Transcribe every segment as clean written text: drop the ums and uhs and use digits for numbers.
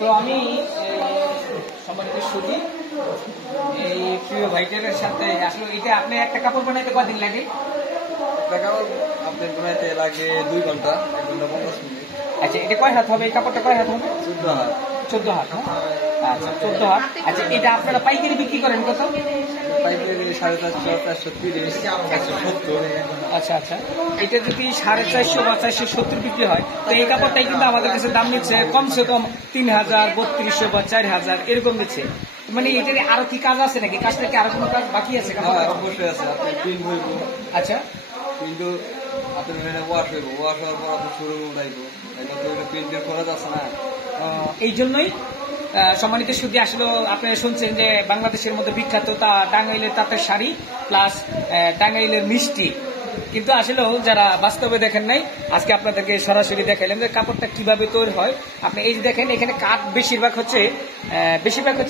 তো আমি সম্মানিত সুধী এই প্রিয় ভাইটারের সাথে আসলে এটা আপনি একটা কাপড় বানাইতে কদিন লাগে? একটা কাপড় আপনি বানাইতে লাগে 2 ঘন্টা, 1 ঘন্টা 50 মিনিট। আচ্ছা, এটা কয় হাত হবে? এই কাপড়টা কয় হাত হবে? 14 হাত। 14 হাত। আচ্ছা, 14 হাত। আচ্ছা, এটা আপনারা পাইকারি বিক্রি করেন কত? পাইকারি 450, 430, 470। আচ্ছা আচ্ছা, এটা যদি 450 বা 470 বিক্রি হয় তো এই কাপড়টাই কিন্তু আমাদের কাছে দাম নিচ্ছে কমসে কম 3000, 3200 বা 4000 এরকম নিচ্ছে। মানে এটার আরো কি কাজ আছে নাকি? কাজটা কি আরো কোনো কাজ বাকি আছে? অবশ্যই আছে। আপনি প্রিন্ট হইব। আচ্ছা, কিন্তু আপনার ওয়াশ হইব, ওয়াশ হওয়ার পর আপনি শোরুম উঠাইব, এটা তো প্রিন্টের খরচ আছে না। এই জন্যই সম্মানিত সুধী আসলে আপনারা শুনছেন যে বাংলাদেশের মধ্যে বিখ্যাত টাঙ্গাইলের তাঁতের শাড়ি প্লাস টাঙ্গাইলের মিষ্টি, কিন্তু আসলে যারা বাস্তবে দেখেন নাই আজকে আপনাদেরকে সরাসরি দেখাইলাম যে কাপড়টা কিভাবে তৈরি হয়। আপনি এই যে দেখেন এখানে কাঠ বেশিরভাগ হচ্ছে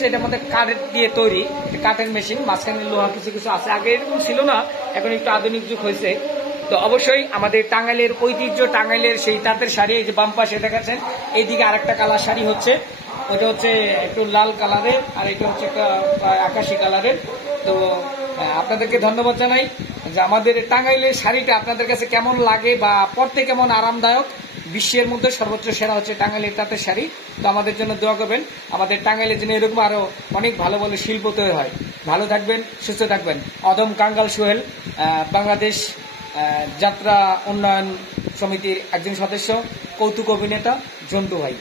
এটার মধ্যে কাঠের দিয়ে তৈরি, কাঠের মেশিন, মাঝখানে লোহা কিছু কিছু আছে। আগে এরকম ছিল না, এখন একটু আধুনিক যুগ হয়েছে। তো অবশ্যই আমাদের টাঙ্গাইলের ঐতিহ্য, টাঙ্গাইলের সেই তাঁতের শাড়ি, এই যে বাম পাশে দেখাচ্ছেন এইদিকে আরেকটা কালার শাড়ি হচ্ছে, ওটা হচ্ছে একটু লাল কালারের আর এটা হচ্ছে একটা আকাশি কালারের। তো আপনাদেরকে ধন্যবাদ জানাই যে আমাদের টাঙ্গাইলের শাড়িটা আপনাদের কাছে কেমন লাগে বা পরতে কেমন আরামদায়ক। বিশ্বের মধ্যে সর্বোচ্চ সেরা হচ্ছে টাঙ্গাইলের তাঁতের শাড়ি। তো আমাদের জন্য দোয়া করবেন, আমাদের টাঙ্গাইলের জন্য এরকম আরো অনেক ভালো ভালো শিল্প তৈরি হয়। ভালো থাকবেন, সুস্থ থাকবেন। অদম কাঙ্গাল সোহেল, বাংলাদেশ যাত্রা উন্নয়ন সমিতির একজন সদস্য, কৌতুক অভিনেতা জন্টু ভাই।